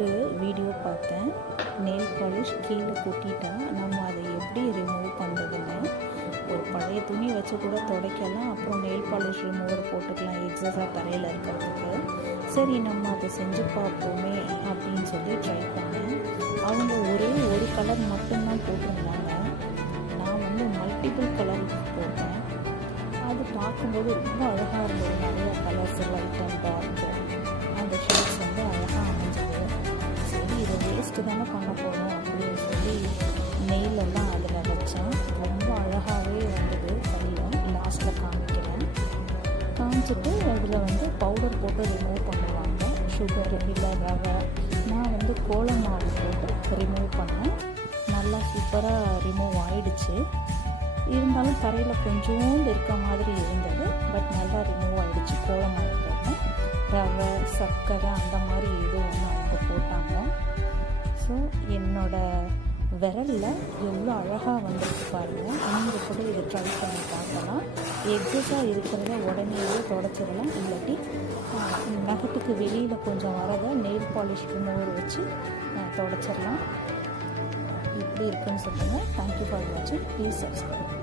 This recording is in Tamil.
ஒரு வீடியோ பார்த்தேன். நெயில் பாலிஷ் கீழே கொட்டிட்டா நம்ம அதை எப்படி ரிமூவ் பண்ணுறதுன்னு. ஒரு பழைய துணி வச்சு கூட துடைக்கலாம், அப்புறம் நெயில் பாலிஷ் ரிமூவர் போட்டுக்கலாம் எக்ஸஸாக தரையில் இருக்கிறதுக்கு. சரி நம்ம அதை செஞ்சு பார்ப்போமே அப்படின்னு சொல்லி ட்ரை பண்ணேன். அவங்க ஒரே ஒரு கலர் மட்டும்தான் போட்டிருந்தாங்க. நான் வந்து மல்டிபிள் கலர் போட்டேன். அது பார்க்கும்போது ரொம்ப அழகாக இருந்தது. நிறைய கலர்ஸ், லைட் அண்ட் டார்க், அந்த ஷேட்ஸ் வந்து அழகாக அமைஞ்சது. சரி இதை வேஸ்ட்டு தானே பண்ண போகிறோம் அப்படின்னு சொல்லி நெயிலெல்லாம் அதில் வச்சேன். ரொம்ப அழகாகவே வந்தது. கையில் லாஸ்ட்டில் காமிச்சிட்டு அதில் வந்து பவுடர் போட்டு ரிமூவ் பண்ணுவாங்க. சுகர் இல்லை ரவை. நான் வந்து கோலம் மாவு போட்டு ரிமூவ் பண்ணேன். நல்லா சூப்பராக ரிமூவ் ஆயிடுச்சு. இருந்தாலும் தரையில் கொஞ்சோண்டு இருக்க மாதிரி இருந்தது. பட் நல்லா ரிமூவ் ஆகிடுச்சு. கோலம் மாவு போட்டேன். ரவை, சர்க்கரை அந்த மாதிரி ஏதோ ஒன்று அவங்க போட்டாங்க. ஸோ என்னோடய விரலில் எவ்வளோ அழகாக வந்துருக்கு பாருங்கள். நீங்கள் கூட இதை ட்ரை பண்ணி பார்க்கலாம். எக்ஸஸாக இருக்கிறத உடனேயே தொடச்சிடலாம். இல்லாட்டி நகத்துக்கு வெளியில் கொஞ்சம் வரதை நெயில் பாலிஷ் ரிமூவர் வச்சு தொடச்சிடலாம். இப்படி இருக்குன்னு சொல்லுங்கள். தேங்க்யூ ஃபார் வாட்சிங். Please subscribe.